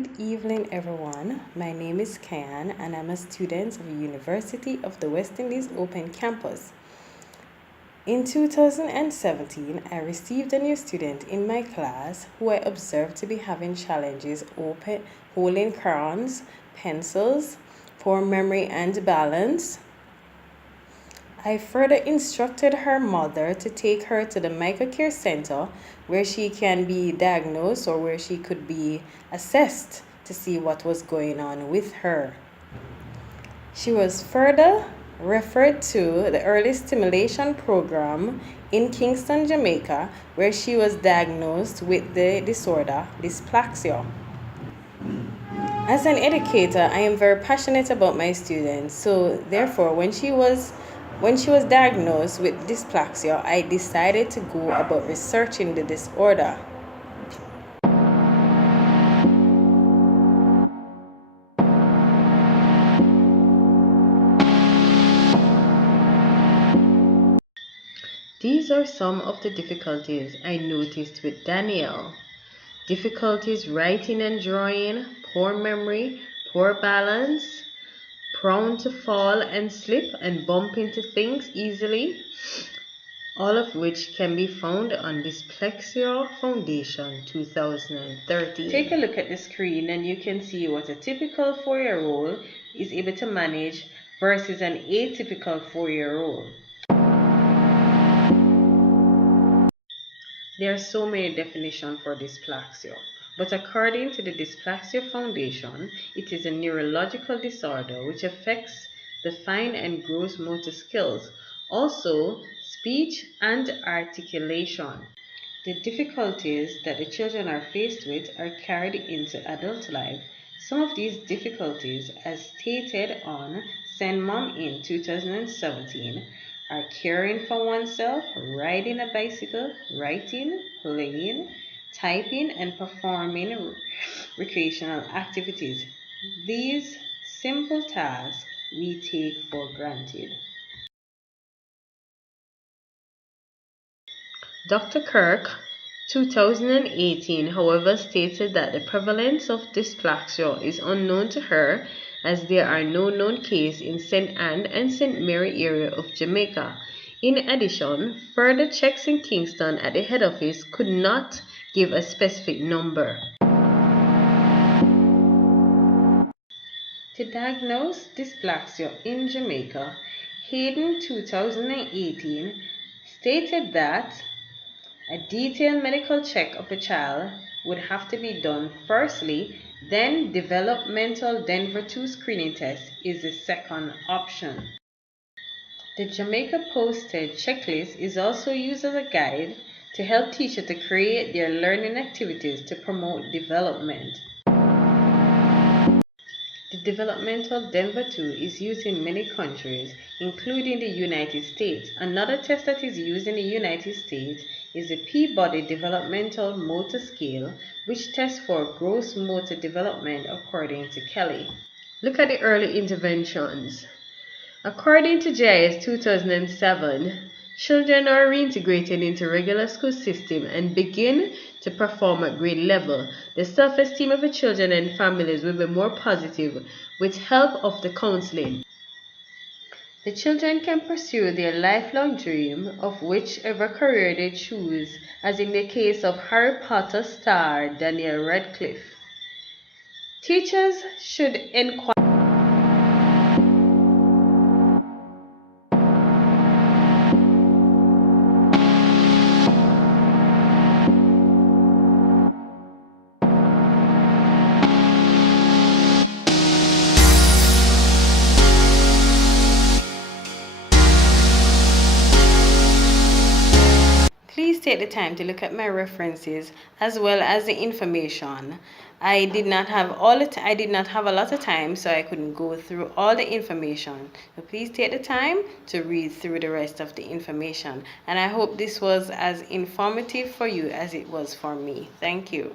Good evening, everyone. My name is Kayan, and I'm a student of the University of the West Indies Open Campus. In 2017, I received a new student in my class who I observed to be having challenges holding crayons, pencils, poor memory and balance. I further instructed her mother to take her to the Microcare Center where she can be diagnosed or where she could be assessed to see what was going on with her. She was further referred to the early stimulation program in Kingston, Jamaica, where she was diagnosed with the disorder dyspraxia. As an educator, I am very passionate about my students, so therefore when she was diagnosed with dyspraxia, I decided to go about researching the disorder. These are some of the difficulties I noticed with Danielle. Difficulties writing and drawing, poor memory, poor balance, prone to fall and slip and bump into things easily, all of which can be found on Dyspraxia Foundation 2013. Take a look at the screen and you can see what a typical 4-year-old is able to manage versus an atypical 4-year-old. There are so many definitions for dyspraxia, but according to the Dyspraxia Foundation, it is a neurological disorder which affects the fine and gross motor skills, also speech and articulation. The difficulties that the children are faced with are carried into adult life. Some of these difficulties, as stated on Send Mom in 2017, are caring for oneself, riding a bicycle, writing, playing, typing, and performing recreational activities. These simple tasks we take for granted. Dr. Kirk, 2018, however, stated that the prevalence of dyspraxia is unknown to her as there are no known cases in St. Anne and St. Mary area of Jamaica. In addition, further checks in Kingston at the head office could not give a specific number. To diagnose dyspraxia in Jamaica, Hayden, 2018, stated that a detailed medical check of a child would have to be done firstly, then developmental Denver 2 screening test is the second option. The Jamaica posted checklist is also used as a guide to help teachers to create their learning activities to promote development. The developmental Denver 2 is used in many countries, including the United States. Another test that is used in the United States is the Peabody Developmental Motor Scale, which tests for gross motor development according to Kelly. Look at the early interventions. According to GIS 2007, children are reintegrated into regular school system and begin to perform at grade level. The self-esteem of the children and families will be more positive with help of the counseling. The children can pursue their lifelong dream of whichever career they choose, as in the case of Harry Potter star Daniel Radcliffe. Teachers should inquire. Please take the time to look at my references as well as the information. I did not have a lot of time, so I couldn't go through all the information. So please take the time to read through the rest of the information. And I hope this was as informative for you as it was for me. Thank you.